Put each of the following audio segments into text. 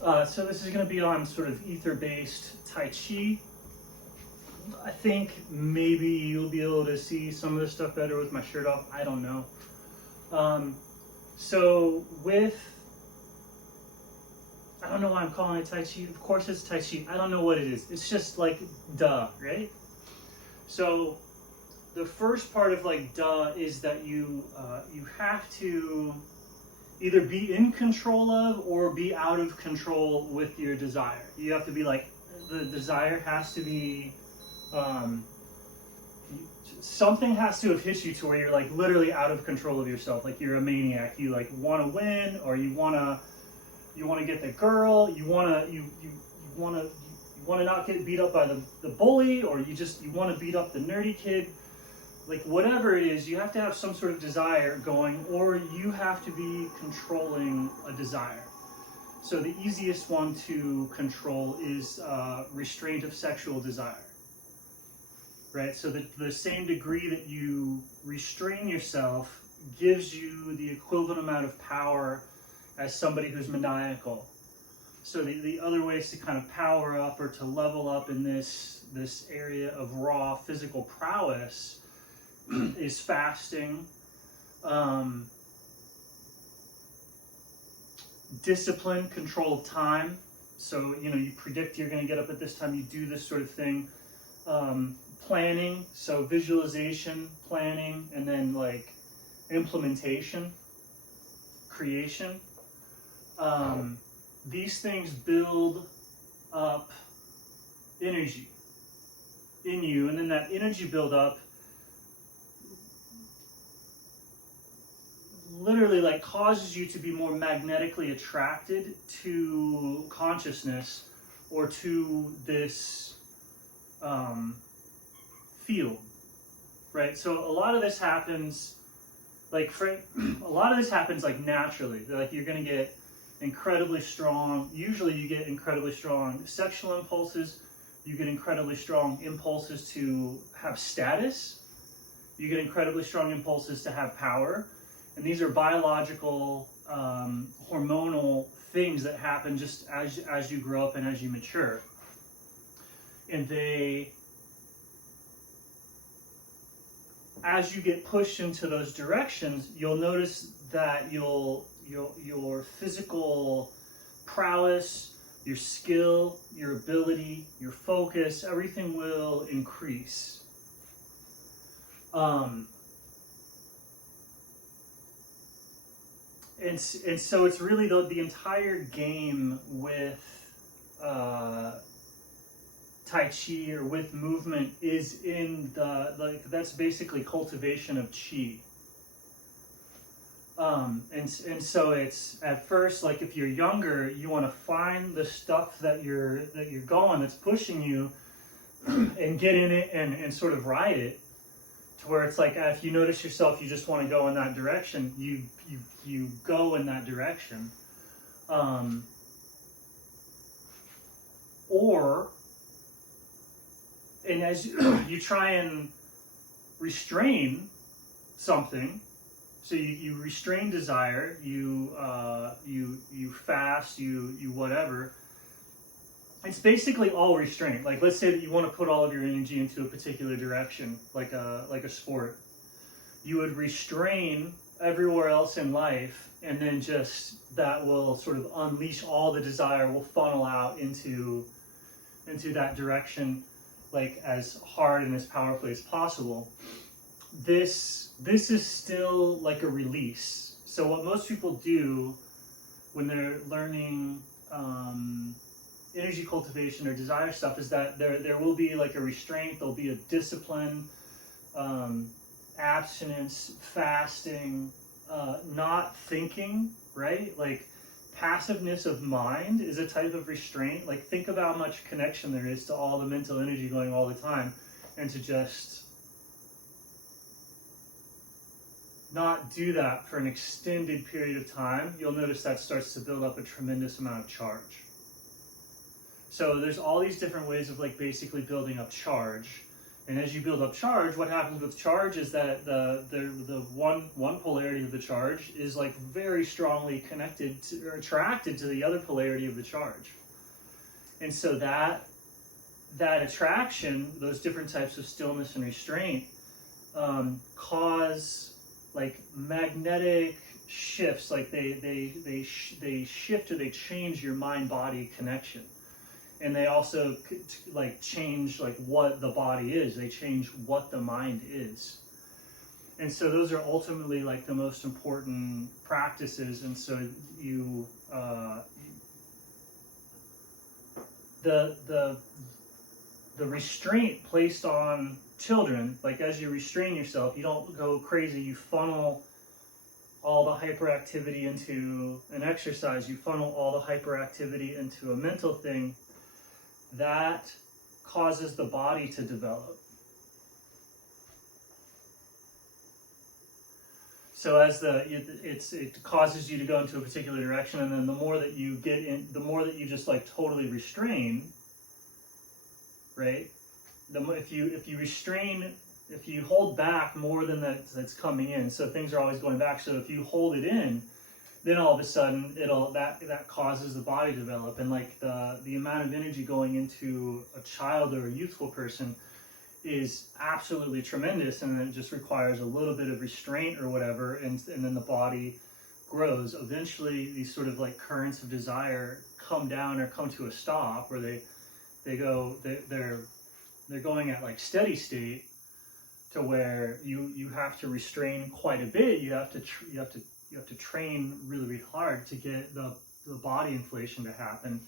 So this is going to be on sort of ether-based Tai Chi. I think maybe you'll be able to see some of this stuff better with my shirt off. I don't know. So with, I don't know why I'm calling it Tai Chi. Of course it's Tai Chi. I don't know what it is. It's just like duh, right? So the first part of like duh is that you have to either be in control of or be out of control with your desire. You have to be like, the desire has to be, something has to have hit you to where you're like literally out of control of yourself. Like you're a maniac. You like want to win, or you want to get the girl. You want to not get beat up by the bully, or you want to beat up the nerdy kid. Like whatever it is, you have to have some sort of desire going, or you have to be controlling a desire. So the easiest one to control is restraint of sexual desire, right? So the same degree that you restrain yourself gives you the equivalent amount of power as somebody who's maniacal. So the other ways to kind of power up or to level up in this area of raw physical prowess is fasting, discipline, control of time. So, you predict you're going to get up at this time, you do this sort of thing. Planning, so visualization, planning, and then like implementation, creation. These things build up energy in you, and then that energy build up literally like causes you to be more magnetically attracted to consciousness or to this field, right? So a lot of this happens like naturally. Like you're going to get incredibly strong, usually you get incredibly strong sexual impulses, you get incredibly strong impulses to have status, you get incredibly strong impulses to have power. And these are biological, hormonal things that happen just as you grow up and as you mature. And as you get pushed into those directions, you'll notice that your physical prowess, your skill, your ability, your focus, everything will increase. And so it's really the entire game with Tai Chi or with movement is in that's basically cultivation of Chi. And so it's at first, like if you're younger, you want to find the stuff that you're going, that's pushing you, and get in it and sort of ride it. To where it's like, if you notice yourself, you just want to go in that direction, you go in that direction. And as you try and restrain something, so you restrain desire, you fast, you whatever. It's basically all restraint. Like let's say that you want to put all of your energy into a particular direction, like a sport. You would restrain everywhere else in life, and then just that will sort of unleash all the desire, will funnel out into that direction, like as hard and as powerfully as possible. This is still like a release. So what most people do when they're learning energy cultivation or desire stuff is that there will be like a restraint, there'll be a discipline, abstinence, fasting, not thinking, right? Like passiveness of mind is a type of restraint. Like think of how much connection there is to all the mental energy going all the time, and to just not do that for an extended period of time, you'll notice that starts to build up a tremendous amount of charge. So there's all these different ways of like basically building up charge. And as you build up charge, what happens with charge is that the one polarity of the charge is like very strongly connected to, or attracted to the other polarity of the charge. And so that attraction, those different types of stillness and restraint, cause like magnetic shifts. Like they shift or they change your mind-body connection. And they also like change like what the body is. They change what the mind is. And so those are ultimately like the most important practices. And so you, the restraint placed on children, like as you restrain yourself, you don't go crazy. You funnel all the hyperactivity into an exercise. You funnel all the hyperactivity into a mental thing. That causes the body to develop. So as it causes you to go into a particular direction, and then the more that you get in, the more that you just like totally restrain, right? If you restrain, if you hold back more than that's coming in, so things are always going back. So if you hold it in, then all of a sudden that causes the body to develop. And like the amount of energy going into a child or a youthful person is absolutely tremendous, and then it just requires a little bit of restraint or whatever, and then the body grows. Eventually these sort of like currents of desire come down or come to a stop, where they're going at like steady state, to where you have to restrain quite a bit. You have to train really, really hard to get the body inflation to happen.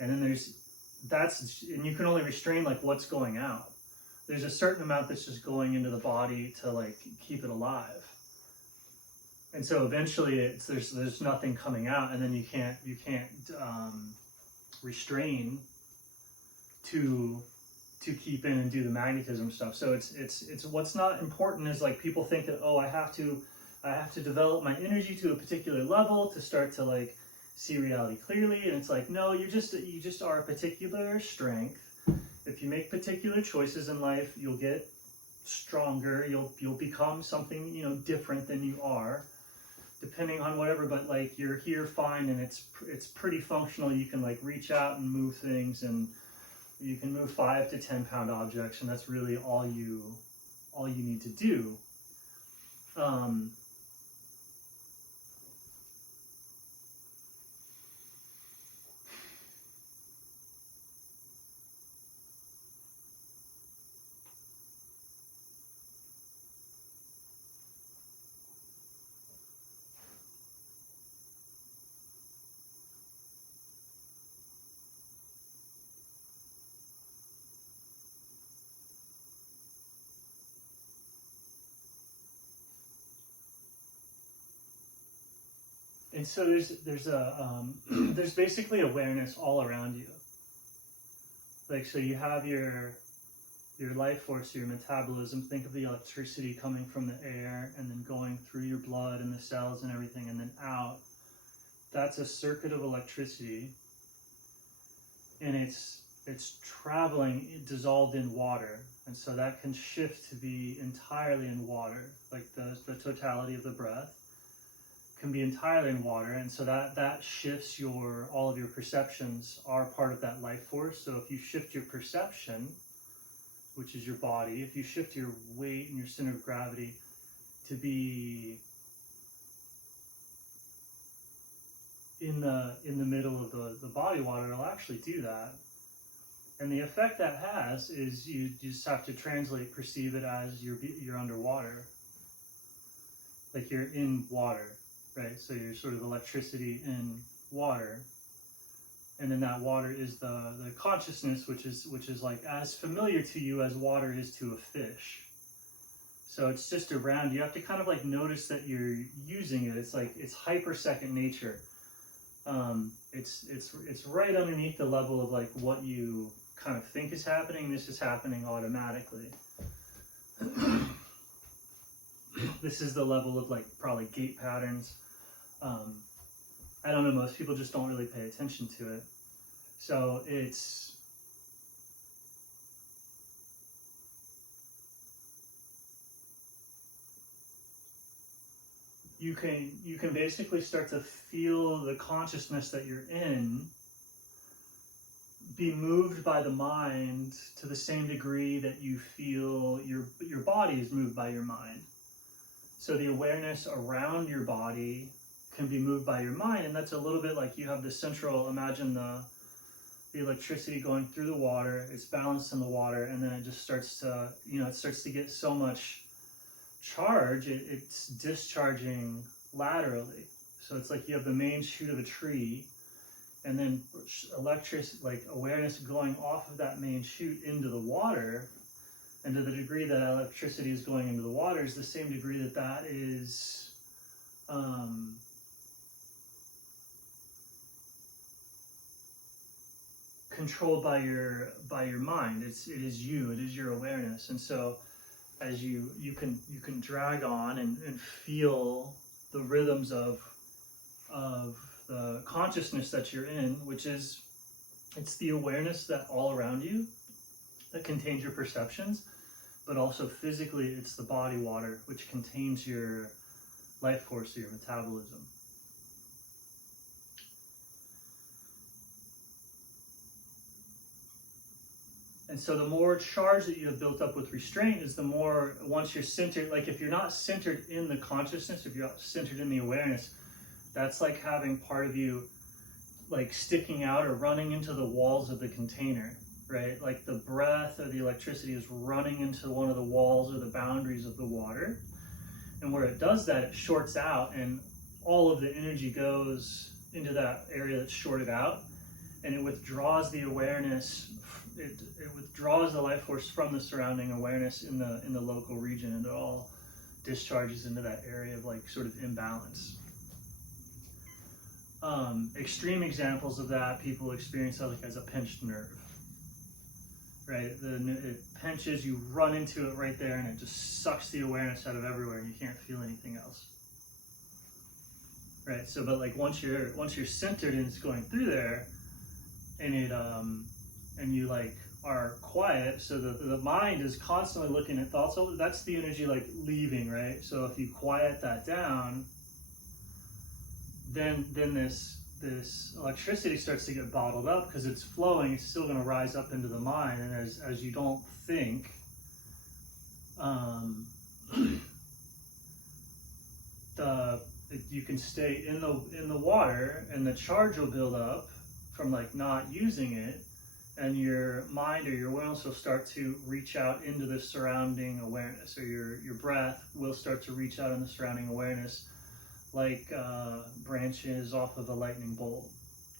And then and you can only restrain like what's going out. There's a certain amount that's just going into the body to like keep it alive. And so eventually there's nothing coming out, and then you can't restrain to keep in and do the magnetism stuff. So it's what's not important is like people think that, oh, I have to develop my energy to a particular level to start to like see reality clearly. And it's like, no, you just are a particular strength. If you make particular choices in life, you'll get stronger. You'll become something, different than you are, depending on whatever. But like you're here fine, and it's pretty functional. You can like reach out and move things, and you can move 5 to 10 pound objects, and that's really all you need to do. And so there's basically awareness all around you. Like, so you have your life force, your metabolism. Think of the electricity coming from the air and then going through your blood and the cells and everything, and then out. That's a circuit of electricity, and it's traveling dissolved in water. And so that can shift to be entirely in water, like the totality of the breath can be entirely in water. And so that shifts all of your perceptions are part of that life force. So if you shift your perception, which is your body, if you shift your weight and your center of gravity to be in the middle of the body water, it'll actually do that. And the effect that has is you just have to perceive it as you're underwater, like you're in water. Right, so you're sort of electricity in water, and then that water is the consciousness, which is like as familiar to you as water is to a fish. So it's just around. You have to kind of like notice that you're using it. It's like it's hypersecond nature. It's right underneath the level of like what you kind of think is happening. This is happening automatically. This is the level of like probably gate patterns. I don't know, most people just don't really pay attention to it. So you can basically start to feel the consciousness that you're in be moved by the mind to the same degree that you feel your body is moved by your mind. So the awareness around your body can be moved by your mind, and that's a little bit like you have the central, imagine the electricity going through the water, it's balanced in the water, and then it just starts to, it starts to get so much charge, it's discharging laterally. So it's like you have the main shoot of a tree, and then awareness going off of that main shoot into the water, and to the degree that electricity is going into the water is the same degree that that is controlled by your mind. It is your awareness. And so as you can drag on and feel the rhythms of the consciousness that you're in, which is, it's the awareness that all around you that contains your perceptions, but also physically it's the body water which contains your life force, your metabolism. And so the more charge that you have built up with restraint is the more, once you're centered, like if you're not centered in the consciousness, if you're not centered in the awareness, that's like having part of you like sticking out or running into the walls of the container, right? Like the breath or the electricity is running into one of the walls or the boundaries of the water. And where it does that, it shorts out and all of the energy goes into that area that's shorted out, and it withdraws the awareness, it withdraws the life force from the surrounding awareness in the local region, and it all discharges into that area of like sort of imbalance. Extreme examples of that people experience like as a pinched nerve, right? It pinches, you run into it right there, and it just sucks the awareness out of everywhere, and you can't feel anything else, right? So, but like once you're centered and it's going through there, and it and you like are quiet, so the mind is constantly looking at thoughts. So that's the energy like leaving, right? So if you quiet that down, then this electricity starts to get bottled up because it's flowing. It's still going to rise up into the mind, and as you don't think, you can stay in the water, and the charge will build up from like not using it, and your mind or your awareness will start to reach out into the surrounding awareness, or your breath will start to reach out in the surrounding awareness, like branches off of a lightning bolt,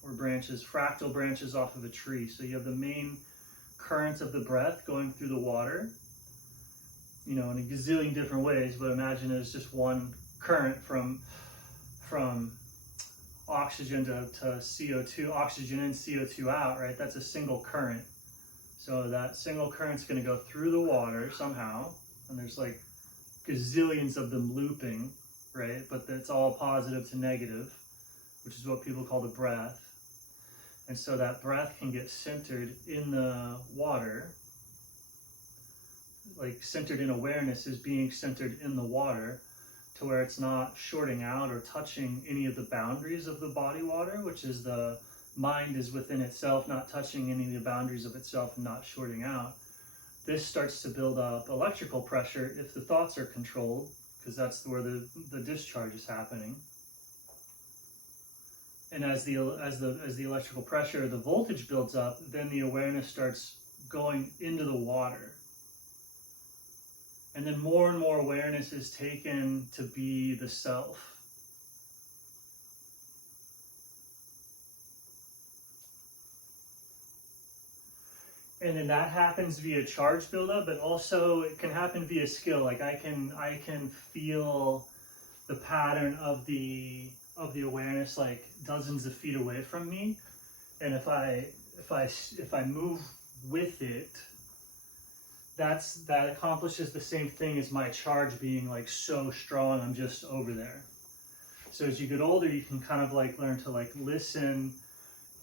or fractal branches off of a tree. So you have the main currents of the breath going through the water, in a gazillion different ways, but imagine it as just one current from oxygen to CO2, oxygen in, CO2 out, right? That's a single current. So that single current's going to go through the water somehow, and there's like gazillions of them looping, right? But it's all positive to negative, which is what people call the breath. And so that breath can get centered in the water, like centered in awareness is being centered in the water, to where it's not shorting out or touching any of the boundaries of the body water, which is the mind is within itself, not touching any of the boundaries of itself and not shorting out. This starts to build up electrical pressure if the thoughts are controlled, because that's where the discharge is happening. And as the electrical pressure, the voltage builds up, then the awareness starts going into the water. And then more and more awareness is taken to be the self. And then that happens via charge buildup, but also it can happen via skill. Like I can feel the pattern of the awareness like dozens of feet away from me, and if I move with it, that accomplishes the same thing as my charge being like so strong, I'm just over there. So as you get older, you can kind of like learn to like listen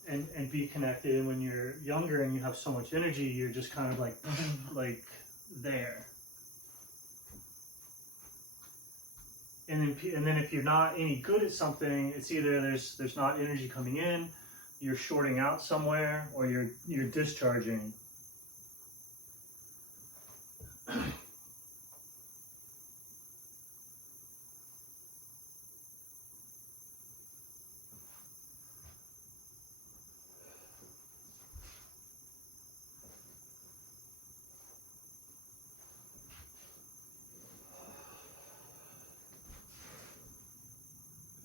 and be connected. And when you're younger and you have so much energy, you're just kind of like there. and then if you're not any good at something, it's either there's not energy coming in, you're shorting out somewhere, or you're discharging.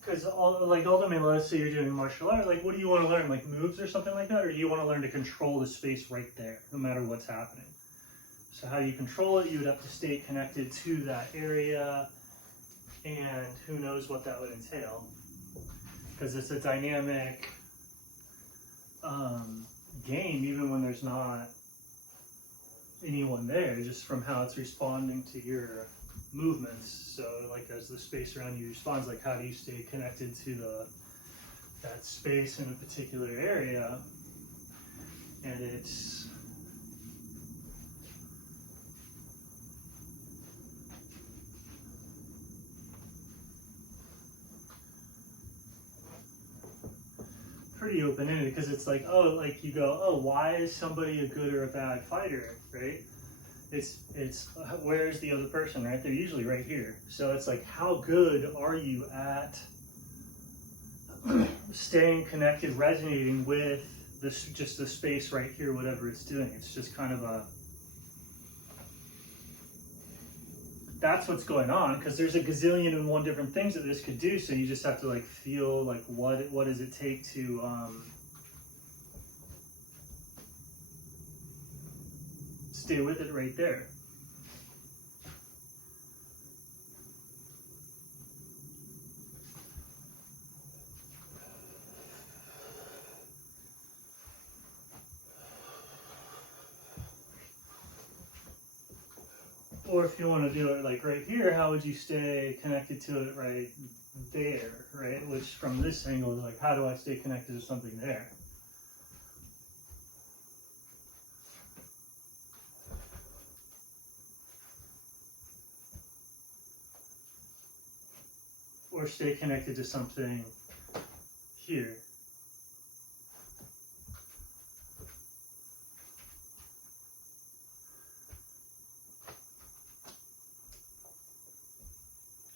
Because like ultimately, let's say you're doing martial art, like what do you want to learn? Like moves or something like that? Or do you want to learn to control the space right there, no matter what's happening? So how you control it, you would have to stay connected to that area, and who knows what that would entail. Because it's a dynamic game, even when there's not anyone there, just from how it's responding to your movements. So like as the space around you responds, like how do you stay connected to that space in a particular area? And it's pretty open-ended, because it's like, oh, like you go, oh, why is somebody a good or a bad fighter, right? It's where's the other person, right? They're usually right here. So it's like, how good are you at staying connected, resonating with this, just the space right here, whatever it's doing. It's just kind of that's what's going on, because there's a gazillion and one different things that this could do. So you just have to like feel like what does it take to stay with it right there. Or if you want to do it like right here, how would you stay connected to it right there, right? Which from this angle is like, how do I stay connected to something there? Or stay connected to something here.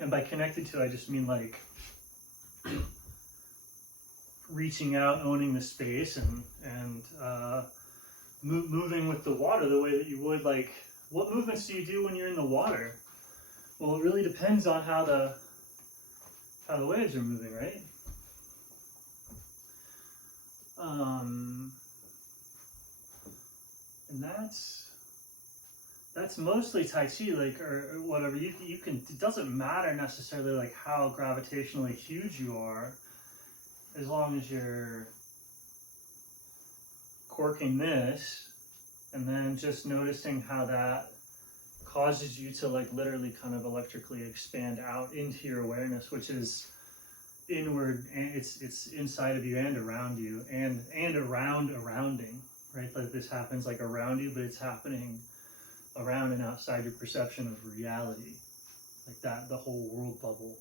And by connected to, I just mean like reaching out, owning the space, and moving with the water the way that you would, like, what movements do you do when you're in the water? Well, it really depends on how the waves are moving, right? And that's mostly Tai Chi, like, or whatever. You can, it doesn't matter necessarily like how gravitationally huge you are, as long as you're corking this and then just noticing how that causes you to like literally kind of electrically expand out into your awareness, which is inward, and it's inside of you and around you, and arounding, right? Like this happens like around you, but it's happening around and outside your perception of reality. Like that, the whole world bubble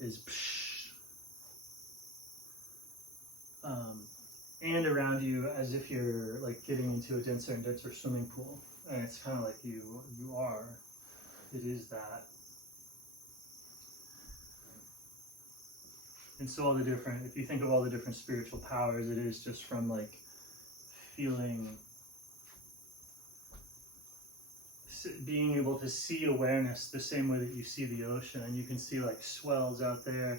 is and around you, as if you're like getting into a denser and denser swimming pool. And it's kind of like you are. It is that. And so all the different, if you think of all the different spiritual powers, it is just from like feeling, being able to see awareness the same way that you see the ocean. And you can see like swells out there.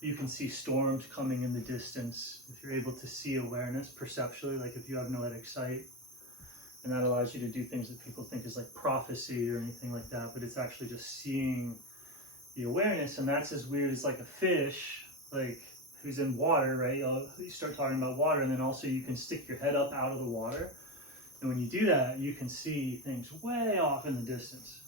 You can see storms coming in the distance. If you're able to see awareness perceptually, like if you have noetic sight, and that allows you to do things that people think is like prophecy or anything like that, but it's actually just seeing the awareness. And that's as weird as like a fish, like who's in water, right? You start talking about water, and then also you can stick your head up out of the water. And when you do that, you can see things way off in the distance,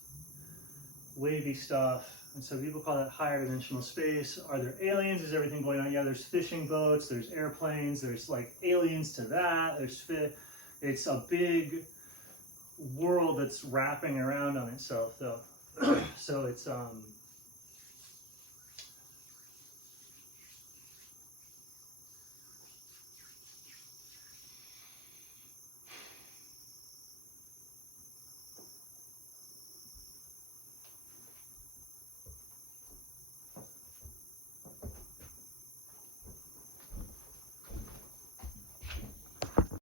wavy stuff. And so people call that higher dimensional space. Are there aliens? Is everything going on? Yeah, there's fishing boats, there's airplanes, there's like aliens to that, there's fish. It's a big world that's wrapping around on itself, though. So it's